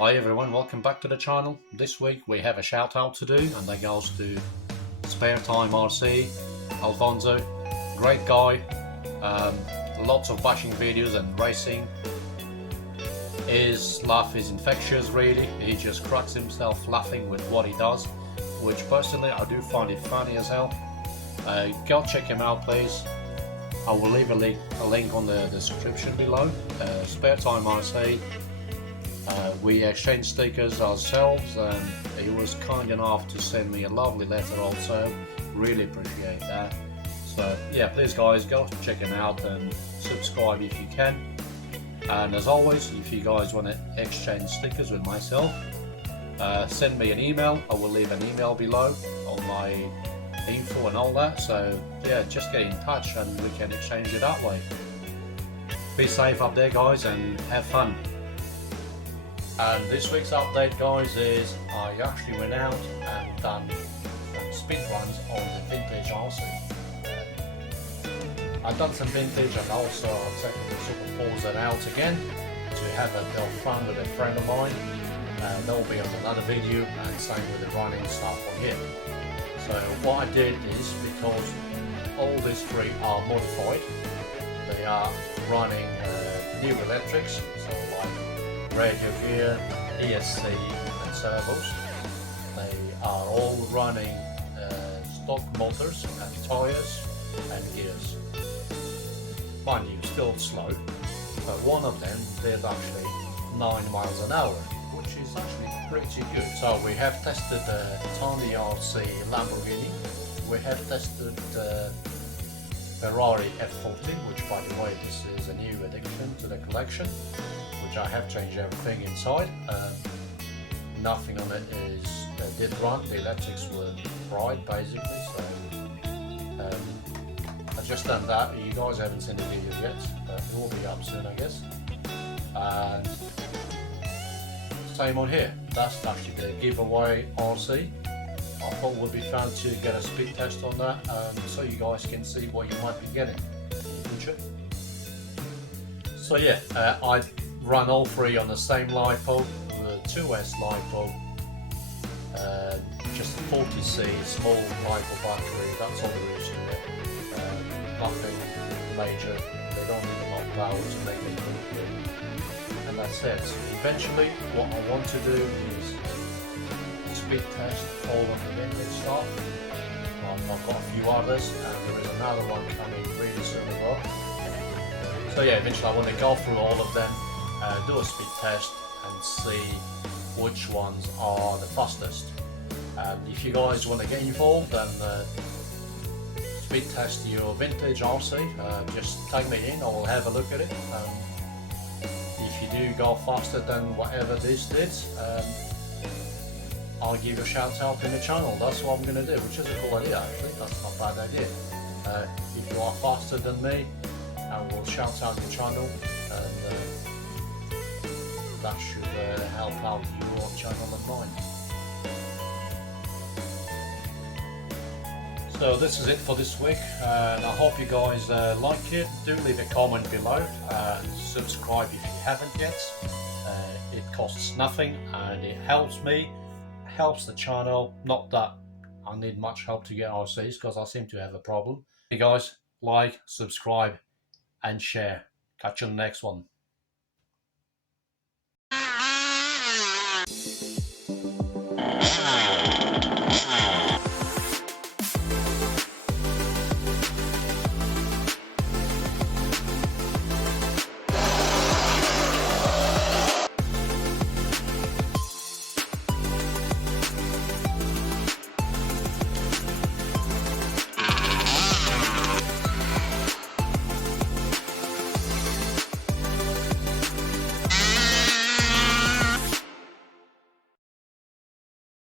Hi everyone, welcome back to the channel. This week we have a shout out to do, and that goes to sparetimerc, Alfonso, great guy, lots of bashing videos and racing. His laugh is infectious really, he just cracks himself laughing with what he does, which personally I do find it funny as hell. Go check him out please. I will leave a link on the description below. sparetimerc. We exchanged stickers ourselves, and he was kind enough to send me a lovely letter also. Really appreciate that. So yeah, please guys, go check him out and subscribe if you can. And as always, if you guys want to exchange stickers with myself, send me an email. I will leave an email below on my info and all that. So yeah, just get in touch and we can exchange it that way. Be safe up there guys and have fun. And this week's update guys is I actually went out and done speed runs on the vintage RC. I've done some vintage and also I've taken the Super 4s out again to have a bit of fun with a friend of mine. They'll be on another video, and same with the running stuff on here. So what I did is, because all these three are modified, they are running new electrics, so like radio gear, ESC and servos. They are all running stock motors and tyres and gears. Mind you, still slow, but one of them did actually 9 miles an hour, which is actually pretty good. So we have tested the Fonzie.rc Lamborghini, we have tested Ferrari F40, which by the way this is a new addition to the collection, which I have changed everything inside. Nothing on it is did run, the electrics were fried basically, so I just done that. You guys haven't seen the video yet, but it will be up soon I guess. And same on here, that's actually the giveaway RC. I thought it would be fun to get a speed test on that, so you guys can see what you might be getting in the future. So yeah, I run all three on the same lipo, the 2S lipo, just a 40C small lipo battery, that's all there is to it. Nothing major, they don't need a lot of power to make it look good. And that's it. Eventually what I want to do is speed test all of the vintage stuff. I've got a few others and there is another one coming really soon as well. So yeah, eventually I want to go through all of them, do a speed test and see which ones are the fastest. And if you guys want to get involved and speed test your vintage RC, just tag me in, I will have a look at it. If you do go faster than whatever this did, I'll give you a shout out in the channel. That's what I'm going to do, which is a cool idea actually, that's not a bad idea. If you are faster than me, I will shout out your channel, and that should help out your channel and mine. So this is it for this week, and I hope you guys like it. Do leave a comment below and subscribe if you haven't yet. It costs nothing and it helps me, helps the channel. Not that I need much help to get RCs, because I seem to have a problem. Hey guys, like, subscribe and share. Catch you on the next one.